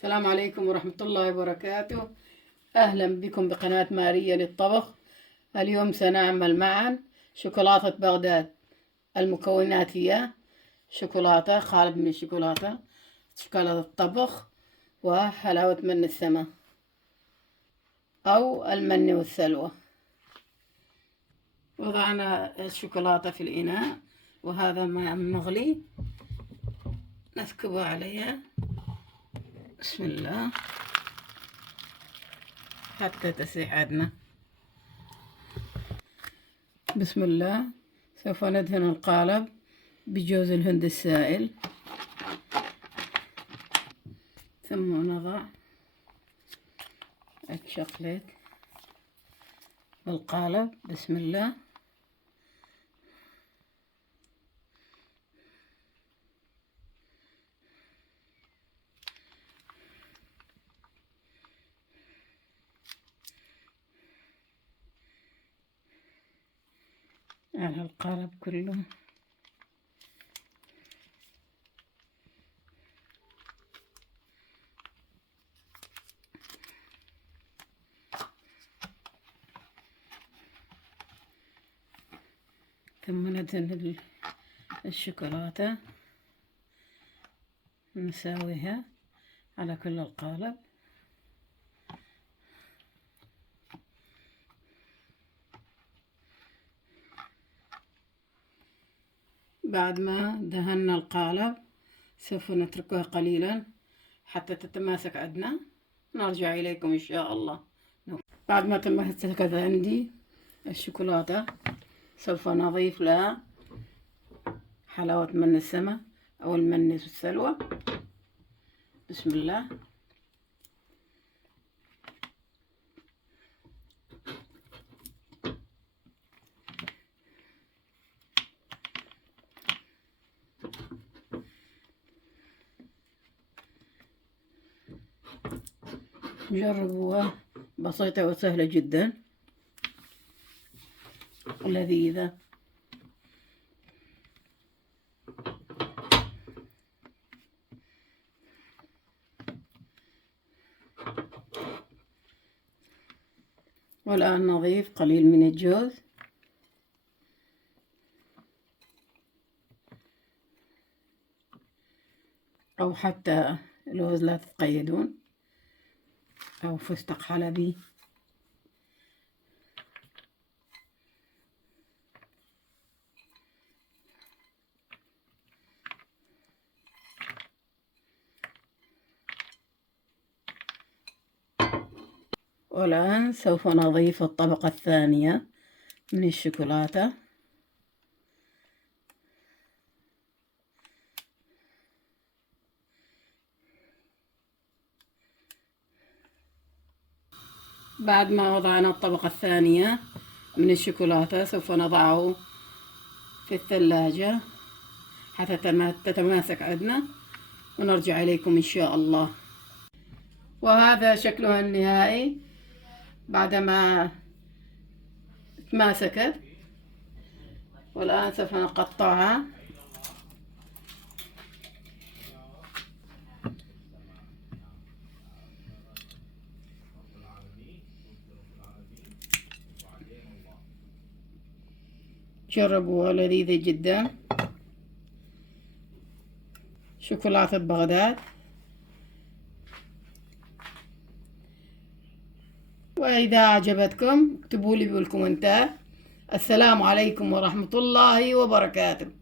السلام عليكم ورحمة الله وبركاته. أهلا بكم بقناة ماريا للطبخ. اليوم سنعمل معا شوكولاتة بغداد. المكونات هي شوكولاتة، خالب من الشوكولاتة، شوكولاتة الطبخ، وحلاوة من السماء أو المن والسلوى. وضعنا الشوكولاتة في الإناء، وهذا ماء مغلي نسكبه عليها. بسم الله حتى تسيح عندنا. بسم الله. سوف ندهن القالب بجوز الهند السائل، ثم نضع الشوكولات بالقالب. بسم الله. على القالب كله. ثم ندهن الشوكولاتة، نساويها على كل القالب. بعد ما دهنا القالب سوف نتركها قليلا حتى تتماسك عندنا، نرجع إليكم إن شاء الله. بعد ما تماسكت عندي الشوكولاتة سوف نضيف لها حلاوة من السماء أو المن والسلوى. بسم الله. جربوها، بسيطة وسهلة جدا ولذيذة. والآن نضيف قليل من الجوز أو حتى لوز لا تتقيدون، أو فستق حلبي. والآن سوف نضيف الطبقة الثانية من الشوكولاتة. بعد ما وضعنا الطبقة الثانية من الشوكولاتة سوف نضعه في الثلاجة حتى تتماسك عندنا، ونرجع إليكم إن شاء الله. وهذا شكلها النهائي بعدما تماسكت. والآن سوف نقطعها. جربوها، لذيذة جدا. شوكولاتة بغداد. وإذا أعجبتكم اكتبوا لي بالكومنتات. السلام عليكم ورحمة الله وبركاته.